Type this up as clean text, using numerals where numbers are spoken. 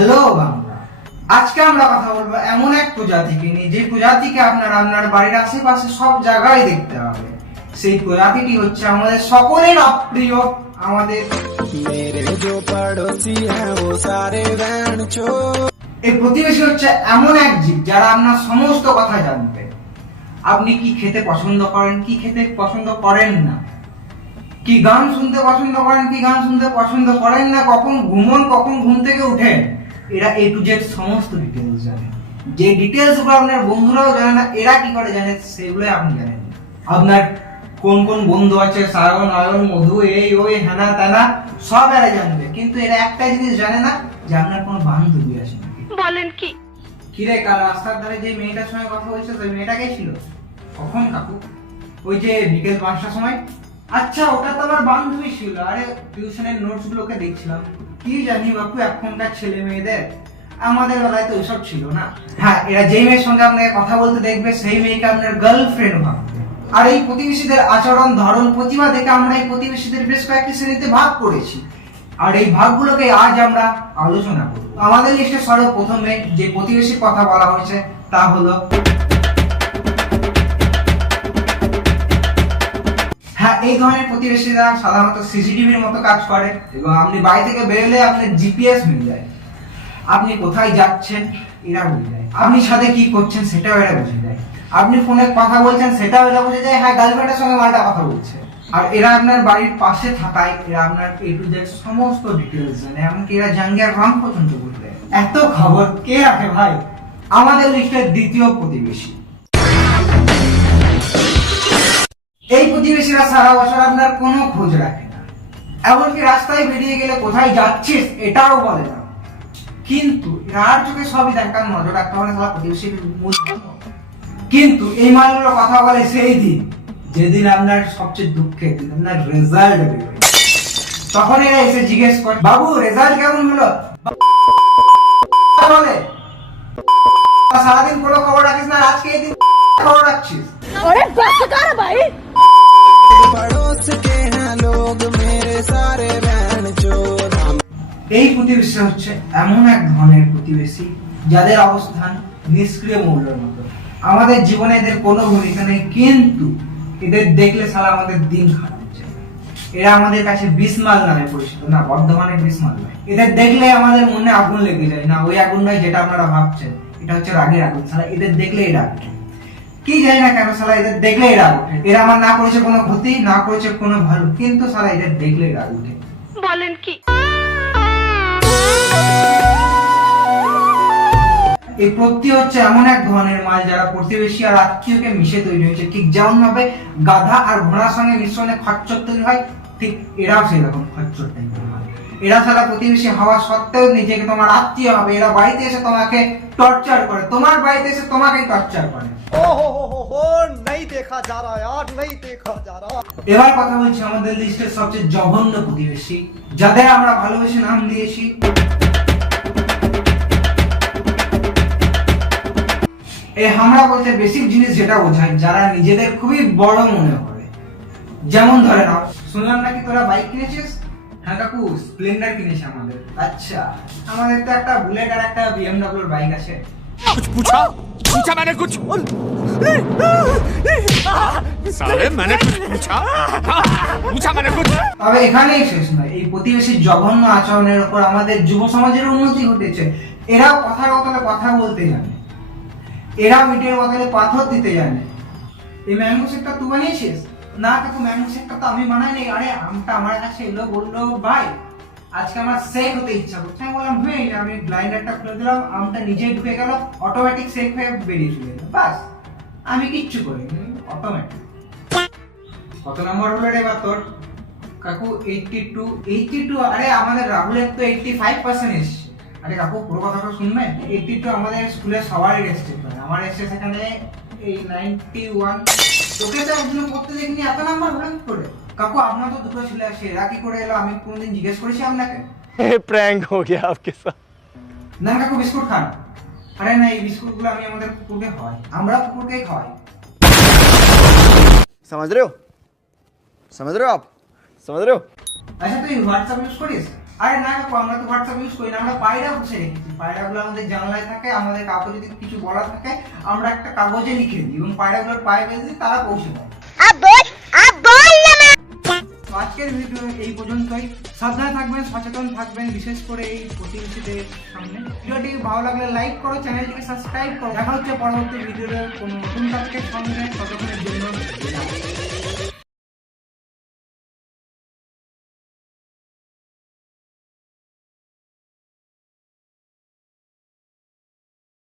Hello Bangla. আজকে আমরা কথা বলবো এমন এক প্রজাতিকে নিয়ে যে প্রজাতিকে আপনার বাড়ির আশেপাশে সব জায়গায় দেখতে হবে। সেই প্রজাতিটি হচ্ছে আমাদের সকলের অপ্রিয়, আমাদের এই প্রতিবেশী হচ্ছে এমন এক জীব যারা আপনার সমস্ত কথা জানবে। আপনি কি খেতে পছন্দ করেন, কি খেতে পছন্দ করেন না, কি গান শুনতে পছন্দ করেন, কি গান শুনতে পছন্দ করেন না, কখন ঘুমন, কখন ঘুম থেকে উঠেন, এরা এ টু জেড সমস্ত ডিটেলস জানে। যে ডিটেলস গুলো আপনার বন্ধুরাও জানে না, এরা কি করে জানে সেগুলো আপনি জানেন। আপনার কোন কোন বন্ধু আছে, সায়ন, অয়ন, মধু, এই ওই হেনা তেনা সব এরা জানবে, কিন্তু এরা একটা জিনিস জানে না যে আপনার কোনো বান্ধবী আছে নাকি। বলেন কি? কিরে, কাল রাস্তার ধারে যে মেয়েটার সঙ্গে কথা বলছে ওই মেয়েটা কে ছিল? কখন কাকু? ওই যে বিকেল 5টার সময়? আচ্ছা, ওটা তো আমার বান্ধবী ছিল। আরে টিউশনের নোটস গুলোকে দেখছিলাম। কি জানি বাপু, এখনকার ছেলে মেয়েদের, আমাদের বেলায় তো ওইসব ছিল না। হ্যাঁ, এরা যেই মেয়ের সঙ্গে আপনাকে কথা বলতে দেখবে সেই মেয়েকে আপনার গার্লফ্রেন্ড ভাববে। আর এই প্রতিবেশীদের আচরণ, ধরন, প্রতিভা দেখে আমরা এই প্রতিবেশীদের বেশ কয়েকটি শ্রেণীতে ভাগ করেছি। আর এই ভাগগুলোকে আজ আমরা আলোচনা করব। আমাদের লিস্টে সর্বপ্রথমে যে প্রতিবেশীর কথা বলা হয়েছে তা হলো, হ্যাঁ, এই ধরনের প্রতিবেশীরা সাধারণত সিসিটিভির মতো কাজ করে এবং আপনি বাড়ি থেকে বেরোলে আপনার জিপিএস মিলে যায়। আপনি কোথায় যাচ্ছেন এরা বুঝে যায়, আপনি সাথে কি করছেন সেটাও এরা বুঝে যায়, আপনি ফোনে কথা বলছেন সেটাও এরা বুঝে যায়, হ্যাঁ গার্লফ্রেন্ডের সঙ্গে মালটা কথা বলছে। আর এরা আপনার বাড়ির পাশে থাকায় এরা আপনার এ টু জেড সমস্ত ডিটেলস জানে, এমনকি এরা জাঙ্গিয়ার রং পর্যন্ত বুঝবে। এত খবর কে রাখে ভাই? আমাদের লিস্টের দ্বিতীয় প্রতিবেশী। এই প্রতিবেশীরা সারা বছর আপনার কোনো খোঁজ রাখে না, এমনকি রাস্তায় বেরিয়ে গেলে কোথায় যাচ্ছিস এটাও বলে না, কিন্তু রার চোখে সবই দেখার নজর রাখতে হবে সারা প্রতিবেশীর মূল। কিন্তু এই মালগুলো কথা বলে সেই দিন যেদিন আপনার সবচেয়ে দুঃখের দিন, আপনার রেজাল্ট বেরোবে। তখন এরা এসে জিজ্ঞেস করে, বাবু রেজাল্ট কেমন হলো? বলে সারাদিন কোনো খবর রাখিস না, আজকে এই দিন খবর রাখছিস। अरे बस कर भाई। এই প্রতিবেশী হচ্ছে এমন এক ধরনের প্রতিবেশী যাদের অবস্থান নিষ্ক্রিয় মৌলের মতো। আমাদের জীবনে এদের কোনো ভূমিকা নেই, কিন্তু এদের দেখলে সারা আমাদের দিন খারাপ যায়। এরা আমাদের কাছে বিসমাল নামে পরিচিত, না বর্ধমানের বিসমাল নয়। এদের দেখলে আমাদের মনে আগুন লেগে যায়, না ওই আগুন নয় যেটা আপনারা ভাবছেন, এটা হচ্ছে রাগের আগুন। সারা এদের দেখলে এটা কি জানি না কেন সালা এদের দেখলে রাগ ওঠে। এরা আমার না করেছে কোনো ক্ষতি, না করেছে কোনো ভালো, কিন্তু সালা এদের দেখলে রাগ ওঠে। বলেন কি? এই প্রত্যয় হচ্ছে এমন এক ধরনের মাল যারা প্রতিবেশী আর আত্মীয়কে মিশে তৈরি হয়েছে। ঠিক যেমন ভাবে গাধা আর ঘোড়ার সঙ্গে মিশ্রণে খচ্চর তৈরি হয়, ঠিক এরাও সেই রকম খচ্চর টাইপের মাল। এরা সারা প্রতিবেশী হওয়া সত্ত্বেও নিজেকে তোমার আত্মীয় হবে। এরা বাড়িতে এসে তোমাকে টর্চার করে, তোমার বাড়িতে এসে তোমাকেই টর্চার করে। नहीं देखा जा रहा यार, नहीं देखा जा रहा। এবার কথা বলছি আমাদের লিস্টের সবচেয়ে জঘন্য প্রতিবেশী, যাদের আমরা ভালোবেসে নাম দিয়েছি এই হামরা বলতে বেসিক জিনিস যেটা বোঝায়, যারা নিজেদের খুবই বড় মনে করে। যেমন ধরে নাও, শুনলাম নাকি তোরা বাইক কিনেছিস? হ্যাঁ কাকু, স্প্লেন্ডার কিনেছি আমাদের। আচ্ছা, আমাদের তো একটা বুলেট আর একটা বিএমডব্লিউর বাইক আছে। कुछ पूछा मैंने कुछ साले मैंने कुछ पूछा मैंने कुछ। তবে এখানেই শেষ নয়, এই প্রতিবেশীর জঘন্য আচরণের উপর আমাদের যুব সমাজের উন্নতি ঘটেছে। এরাও কথার বদলে কথা বলতে জানে, এরা মিটের বদলে পাথর দিতে জানে। এই ম্যাঙ্গো শেকটা তুই বানিয়েছিস? না কাকু, ম্যাঙ্গো শেকটা তো আমি বানাইনি। আরে আমটা আমার কাছে এলো, বললো ভাই আজকে আমার শেক হতে ইচ্ছা করছে। আমি বললাম হয়ে, আমি গ্রাইন্ডারটা খুলে দিলাম, আমটা নিজেই ঢুকে গেল, অটোমেটিক শেক হয়ে বেরিয়ে চলে গেল। বাস, আমি কিচ্ছু করিনি, অটোমেটিক। কত নম্বর হলো রে এবার তোর? কাকু 82। আরে আমাদের রাহুলের তো 85% এসছে। আরে কাকু পুরো কথাটা শুনবেন? 82 আমাদের স্কুলে সবারই এসছে, আমার এসছে সেখানে এই 91। তোকে তো একদিন পড়তে দেখিনি, এত নাম্বার হলো কি করে? কাকু আপনার তো দুটো ছিল, সেরা কি করে এলো? আমি কোনদিন জিজ্ঞেস করেছি আপনাকে? प्रैंक हो गया आपके साथ। না কাকু, বিস্কুট খান। আরে না, এই বিস্কুটগুলো আমি আমাদের কুকুরকে খাওয়াই, আমরা কুকুরকেই খাওয়াই। समझ रहे हो आप? समझ रहे हो? আচ্ছা, তুই হোয়াটসঅ্যাপ ইউজ করিস? আরে না কাকু, আমরা তো হোয়াটসঅ্যাপ ইউজ করি না, আমরা পায়রা বসে রেখেছি। পায়রাগুলো আমাদের জানলায় থাকে, আমাদের কাউকে যদি কিছু বলা থাকে আমরা একটা কাগজে লিখে দিই এবং পায়রাগুলোর পায়ে বেঁধে দিই, তারা পৌঁছে দেয়। তো আজকের ভিডিও এই পর্যন্তই। সাবধানে থাকবেন, সচেতন থাকবেন, বিশেষ করে এই প্রতিবেশীদের সামনে। ভিডিওটি ভালো লাগলে লাইক করো, চ্যানেলটিকে সাবস্ক্রাইব করো। দেখা হচ্ছে পরবর্তী ভিডিওর কোনো নতুন টপিকের সঙ্গে। ততক্ষণের জন্য